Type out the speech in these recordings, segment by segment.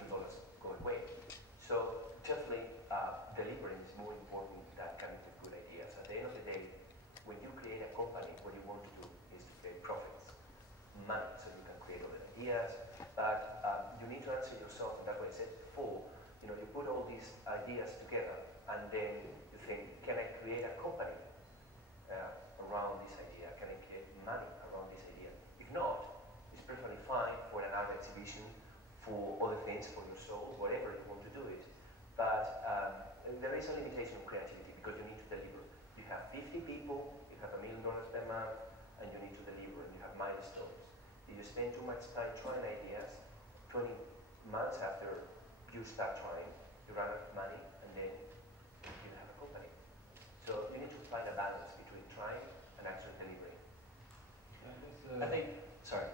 million go away. So definitely delivering is more important than coming with good ideas. At the end of the day, when you create a company, what you want to do is to create profits, money, so you can create other ideas. But you need to answer yourself, and that's what I said before. You know, you put all these ideas together, and then you think, can I create a company around this idea? Can I create money around this idea? If not, it's perfectly fine for an art exhibition, for other things, for your soul, whatever you want to do it. But there is a limitation on creativity because you need to deliver. You have 50 people, you have $1 million per month, and you need to deliver, and you have milestones. If you spend too much time trying ideas, 20 months after you start trying, you run out of money, and then you have a company. So you need to find a balance between trying and actually delivering. I think, sorry.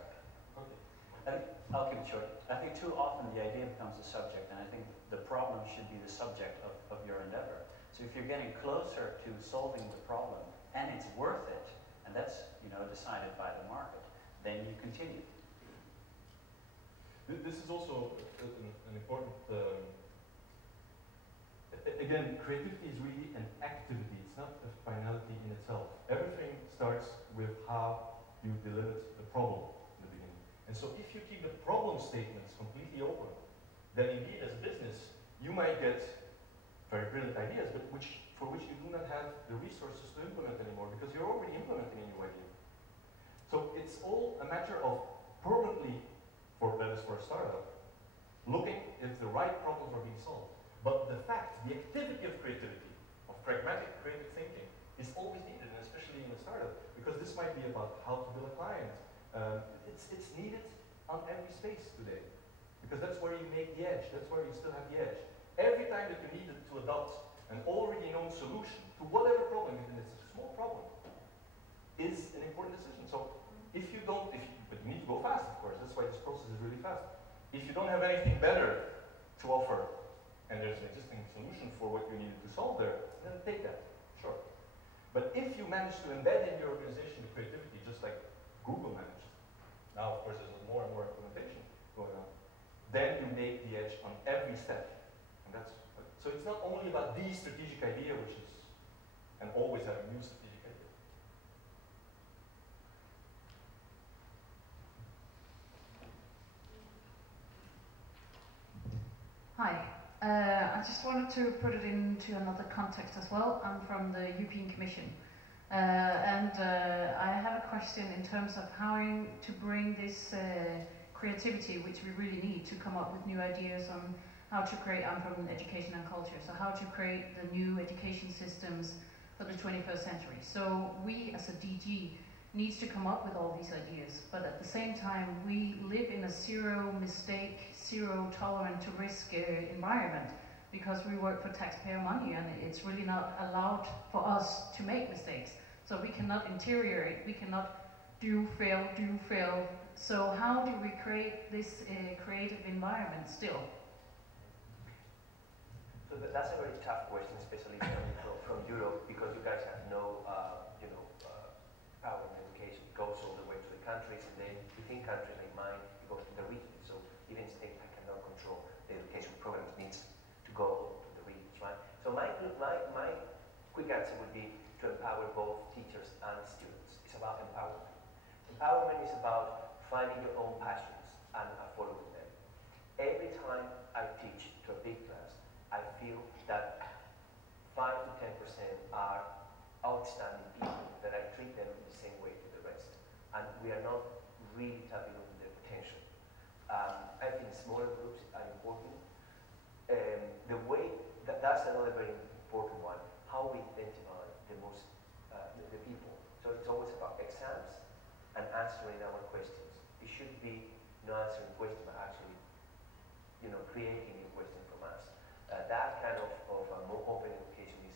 Okay. I'll keep it short. I think too often the idea becomes the subject, and I think the problem should be the subject of your endeavor. So if you're getting closer to solving the problem, and it's worth it, and that's, you know, decided by the market, then you continue. This is also an important, again, creativity is really an activity, it's not a finality in itself. Everything starts with how you delimit the problem in the beginning. And so if you keep the problem statements completely open, then indeed as a business, you might get very brilliant ideas, but for which you do not have the resources to implement anymore, because you're already implementing a new idea. So it's all a matter of permanently, that is for a startup, looking if the right problems are being solved. But the fact, the activity of creativity, of pragmatic creative thinking, is always needed, and especially in a startup, because this might be about how to build a client. It's needed on every space today, because that's where you make the edge, that's where you still have the edge. Every time that you needed to adopt an already known solution to whatever problem, even if it's a small problem, is an important decision. So if you don't, but you need to go fast, of course, that's why this process is really fast. If you don't have anything better to offer, and there's an existing solution for what you needed to solve there, then take that, sure. But if you manage to embed in your organization the creativity, just like Google managed, now of course there's more and more implementation going on, then you make the edge on every step. And that's, so it's not only about the strategic idea, which is, and always have a new strategic idea. Hi. I just wanted to put it into another context as well. I'm from the European Commission. And I have a question in terms of how to bring this creativity, which we really need to come up with new ideas on how to create, I'm from education and culture, so how to create the new education systems for the 21st century. So we as a DG needs to come up with all these ideas, but at the same time we live in a zero mistake, zero tolerant to risk environment, because we work for taxpayer money and it's really not allowed for us to make mistakes. So we cannot deteriorate, we cannot do, fail. So how do we create this creative environment still? So that's a very tough question, especially coming from Europe, because you guys have no, power in education. It goes all the way to the countries, and then within countries like mine, it goes to the regions. So even state I cannot control the education programs, needs to go to the regions, right? So my quick answer would be to empower both teachers and students. It's about empowerment. Empowerment is about finding your own passions and following them. Every time I teach to a big class, I feel that 5 to 10% are outstanding people, that I treat them in the same way to the rest. And we are not really tapping into their potential. I think smaller groups are important. The way, that's another very important one, how we identify the people. So it's always about exams and answering our questions. It should be not answering questions, but actually, creating new questions from us. That kind of more open education is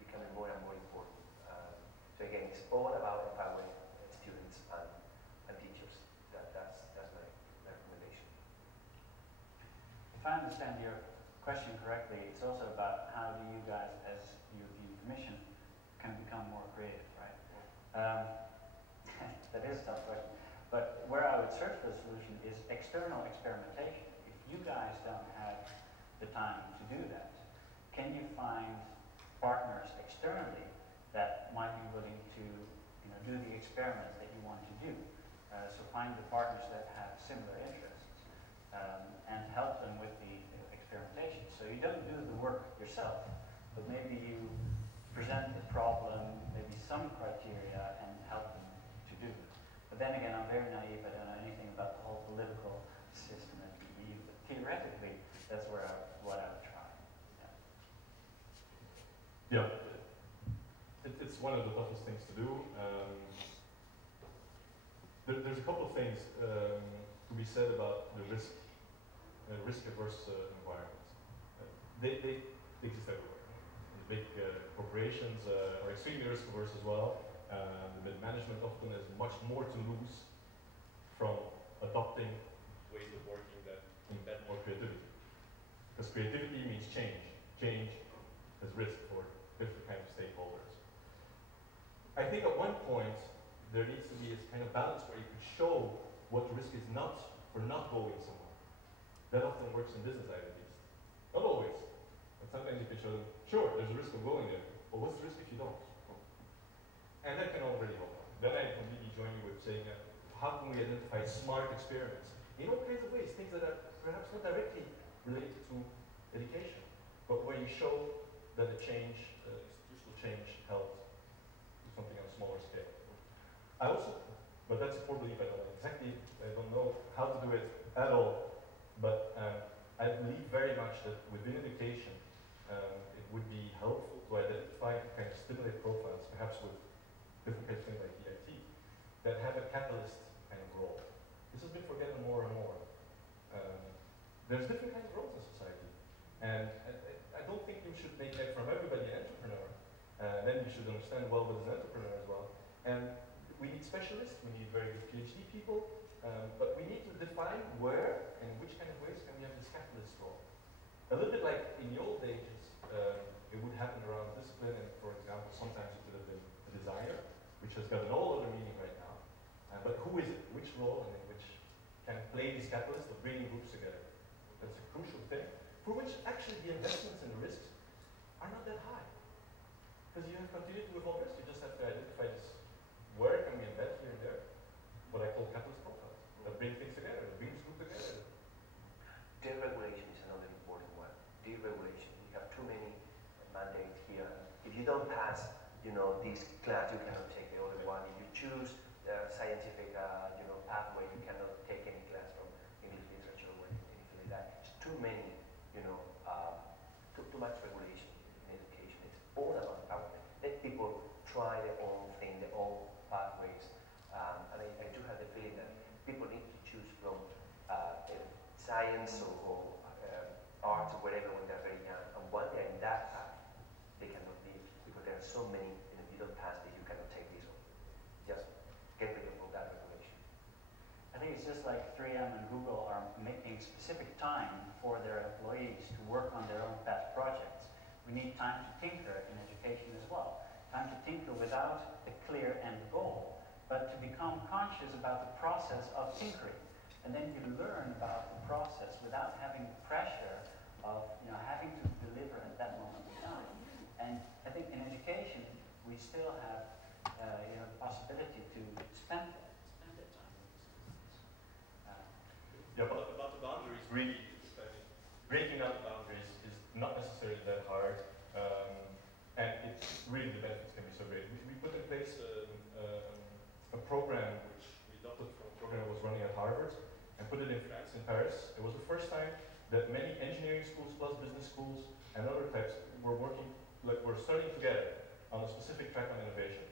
becoming more and more important. So again, it's all about empowering students and teachers. That's my recommendation. If I understand your question correctly, it's also about how do you guys, as European Commission, can become more creative, right? That is a tough question. But where I would search for the solution is external experimentation. If you guys don't have the time to do that, can you find partners externally that might be willing to do the experiments that you want to do? So find the partners that have similar interests and help them with the experimentation. So you don't do the work yourself, but maybe you present the problem, maybe some criteria, and help them to do it. But then again, I'm very naive. I don't know anything about the whole political system at the EU. But theoretically, that's what I would try. Yeah. It's one of the toughest things to do. There's a couple of things to be said about the risk-averse environments. They exist everywhere. The big corporations are extremely risk-averse as well. The mid-management often has much more to lose from adopting ways of working that embed more creativity. Because creativity means change. Change is risk for different kinds of stakeholders. I think at one point, there needs to be a kind of balance where you could show what the risk is not for not going somewhere. That often works in business at least. Not always, but sometimes you can show them, sure, there's a risk of going there, but what's the risk if you don't? And that can already help. Then I completely join you with saying, how can we identify smart experiments? In all kinds of ways, things that are perhaps not directly related to education, but where you show that a change, institutional change helped do something on a smaller scale. I also, but that's a core belief, I don't know how to do it at all, but I believe very much that within education, it would be helpful to identify kind of stimulate profiles, perhaps with different kinds of things like EIT, that have a catalyst kind of role. This has been forgotten more and more. There's different kinds of roles in society, and I don't think you should make from everybody an entrepreneur. Then you should understand well what is an entrepreneur as well. And we need specialists, we need very good PhD people, but we need to define where and which kind of ways can we have this catalyst role. A little bit like in the old ages, it would happen around discipline, and for example, sometimes it could have been the designer, which has got an all other meaning right now. But who is it? Which role and in which can play this catalyst of bringing groups together? That's a crucial thing, for which actually the investments and the risks are not that high. Because you have continued to evolve risk, you just have to identify this. Where can we embed here and there what I call catalyst profiles that bring things together, that brings group together? Deregulation is another important one. Deregulation. We have too many mandates here. If you don't pass, this class, you cannot take the other one. If you choose scientific, pathway, you cannot take any class from English literature or anything like that. It's too many, too much regulation in education. It's all about empowerment. Let people try their own thing, their own pathways. And I do have the feeling that people need to choose from science or art or whatever when they're very young. And when they're in that path, they cannot leave because there are so many, you don't pass that you cannot take this on. Just get rid of all that regulation. I think it's just like 3M and Google are making specific time for their employees to work on their own pet projects. We need time to tinker in education as well. Time to tinker without a clear end goal, but to become conscious about the process of tinkering. And then you learn about the process without having the pressure of having to deliver at that moment in time. And I think in education, we still have the possibility to spend that time. About the boundaries, really, breaking down the boundaries is not necessarily that hard. And it's really the benefits can be so great. We put in place a program which we adopted from a program that was running at Harvard and put it in France, in Paris. It was the first time that many engineering schools plus business schools and other types were working, were studying together on a specific track on innovation.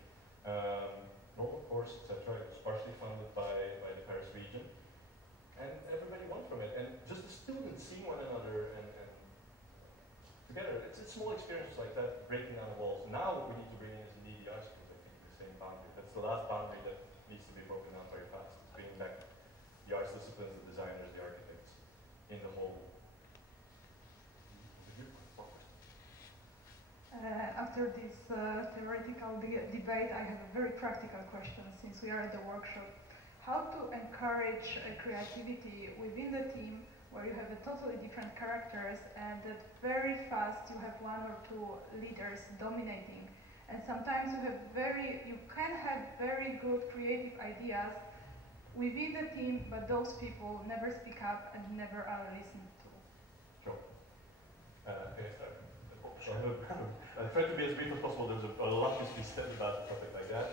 Normal course, etc. It was partially funded by the Paris region. And everybody won from it. And just the students seeing one another and together. It's small experiences like that, breaking down the walls. Now what we need to bring in is indeed the arts schools, I think, the same boundary. That's the last boundary that needs to be broken down very fast. It's bringing back the arts disciplines, the designers, the architects in the whole. After this theoretical debate, I have a very practical question since we are at the workshop. How to encourage creativity within the team where you have a totally different characters, and that very fast you have one or two leaders dominating. And sometimes you can have very good creative ideas within the team, but those people never speak up and never are listened to. Sure. Okay, I'll try to be as brief as possible. There's a lot to be said about a topic like that.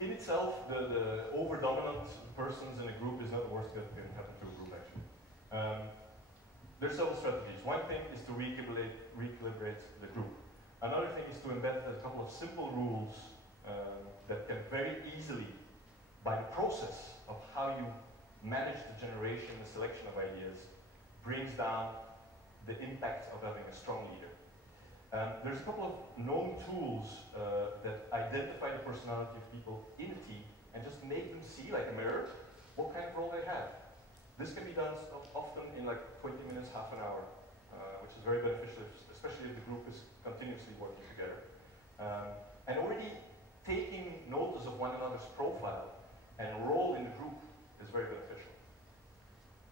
In itself, the over-dominant persons in a group is not the worst that can happen to a group, actually. There's several strategies. One thing is to recalibrate the group. Another thing is to embed a couple of simple rules that can very easily, by the process of how you manage the generation, the selection of ideas, brings down the impact of having a strong leader. There's a couple of known tools that identify the personality of people in a team and just make them see, like a mirror, what kind of role they have. This can be done often in like 20 minutes, half an hour, which is very beneficial, especially if the group is continuously working together. And already taking notice of one another's profile and role in the group is very beneficial.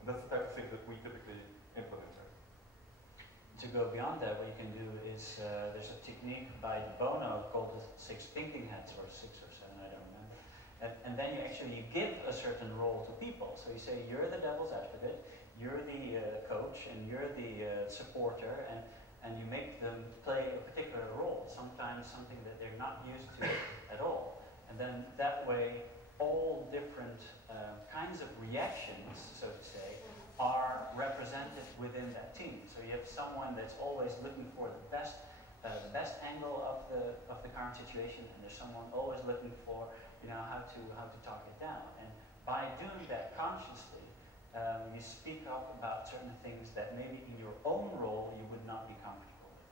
And that's the type of thing that we typically implement. To go beyond that, what you can do is, there's a technique by De Bono called the 6 thinking hats, or 6 or 7, I don't remember. And then you give a certain role to people. So you say, you're the devil's advocate, you're the coach, and you're the supporter, and you make them play a particular role, sometimes something that they're not used to at all. And then that way, all different kinds of reactions, so to say, are represented within that team. So you have someone that's always looking for the best angle of the current situation, and there's someone always looking for, how to talk it down. And by doing that consciously, you speak up about certain things that maybe in your own role you would not be comfortable with.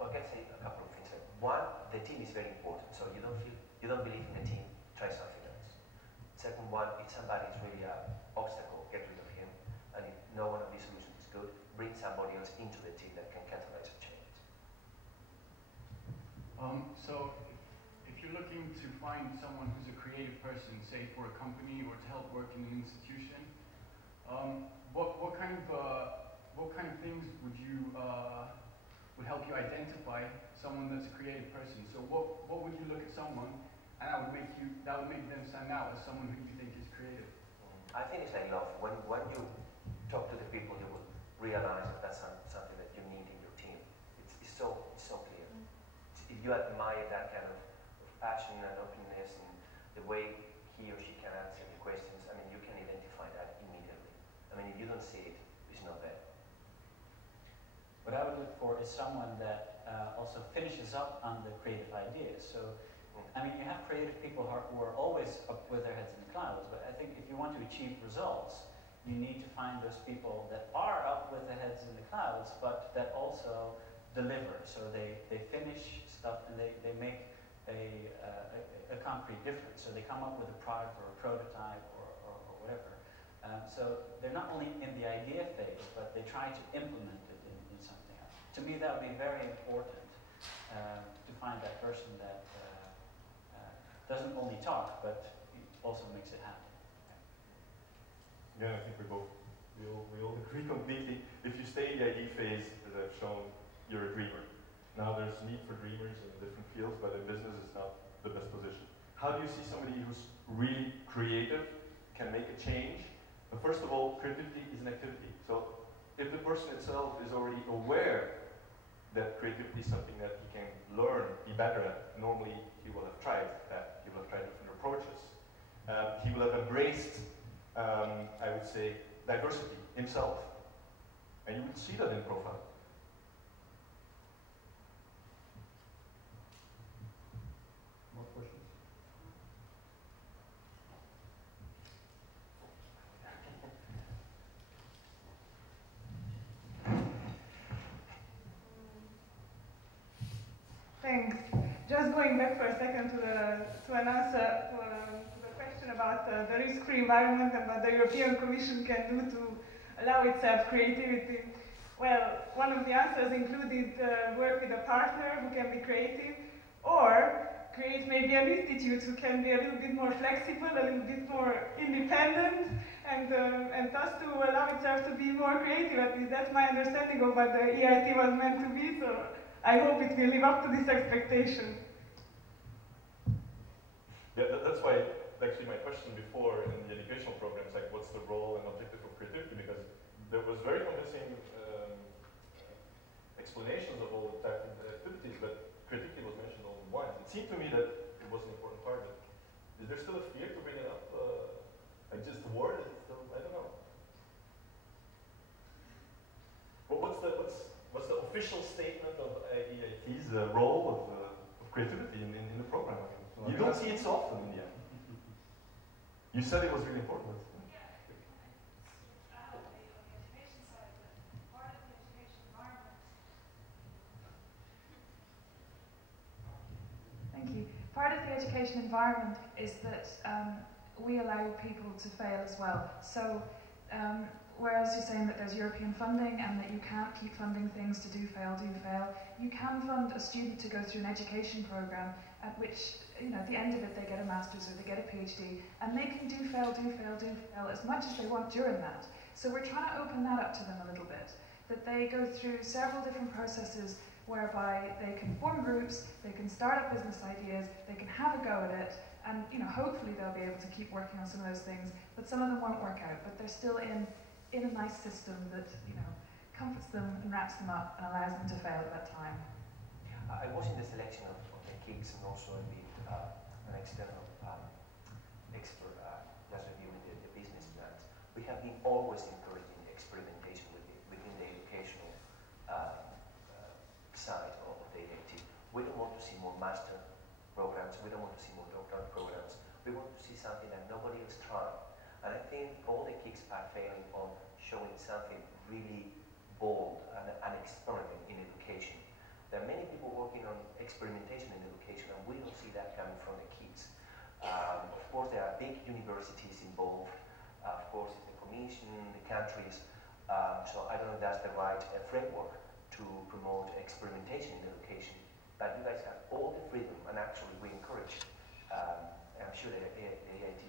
Well, I can say a couple of things. One, the team is very important. So you don't believe in the team, try something else. Second one, if somebody is really an obstacle, get rid of him. And if no one of these solutions is good, bring somebody else into the team that can catalyze a change. So if you're looking to find someone who's a creative person, say for a company or to help work in an institution, what kind of things would help you identify someone that's a creative person? So what would you look at someone and that would make them stand out as someone who you think is creative? I think it's like love. When you talk to the people, you will realize that that's something that you need in your team. It's so clear. If you admire that kind of passion and openness and the way he or she can answer the questions, I mean, you can identify that immediately. I mean, if you don't see it, it's not there. What I would look for is someone that also finishes up on the creative ideas. So, I mean, you have creative people who are always up with their heads in the clouds, but I think if you want to achieve results, you need to find those people that are up with their heads in the clouds, but that also deliver. So they finish stuff and they make a concrete difference. So they come up with a product or a prototype or whatever. So they're not only in the idea phase, but they try to implement it in something else. To me, that would be very important to find that person that doesn't only talk, but also makes it happen. Yeah, I think we all agree completely. If you stay in the idea phase, as I've shown, you're a dreamer. Now there's need for dreamers in different fields, but in business it's not the best position. How do you see somebody who's really creative, can make a change? But first of all, creativity is an activity. So if the person itself is already aware that creativity is something that he can learn, be better at, normally he will have tried that. He will have tried different approaches. He will have embraced, I would say, diversity himself. And you would see that in profile. More questions? Thanks. Just going back for a second to an answer to the question about the risk-free environment and what the European Commission can do to allow itself creativity. Well, one of the answers included work with a partner who can be creative, or create maybe an institute who can be a little bit more flexible, a little bit more independent, and thus to allow itself to be more creative. At least that's my understanding of what the EIT was meant to be, so I hope it will live up to this expectation. Yeah, that's why actually my question before in the educational programs, like what's the role and objective of creativity, because there was very convincing explanations of all the types of activities, but creativity was mentioned only once. It seemed to me that it was an important part, but is there still a fear to bring it up? Like just the word, is it still, I don't know. But what's the official statement of EIT's role of creativity in the program? I mean, you don't see it so often in the end. You said it was really important. Thank you. Part of the education environment is that we allow people to fail as well. So whereas you're saying that there's European funding and that you can't keep funding things to do fail, you can fund a student to go through an education program at which, you know, at the end of it they get a master's or they get a PhD, and they can do fail as much as they want during that. So we're trying to open that up to them a little bit, that they go through several different processes whereby they can form groups, they can start up business ideas, they can have a go at it, and, you know, hopefully they'll be able to keep working on some of those things, but some of them won't work out, but they're still in a nice system that, you know, comforts them and wraps them up and allows them to fail at that time. I was in the selection of the kids and also in an external expert just reviewing the business plans. We have been always encouraging the experimentation within the educational side of the EIT. We don't want to see more master programs, we don't want to see more doctoral programs, we want to see something that nobody else tried. And I think all the kids are failing on showing something really bold and an experiment in education. There are many people working on experimentation in education, and we don't see that coming from the kids. Of course, there are big universities involved. Of course, it's the Commission, the countries. So I don't know if that's the right framework to promote experimentation in education. But you guys have all the freedom, and actually we encourage. I'm sure the EIT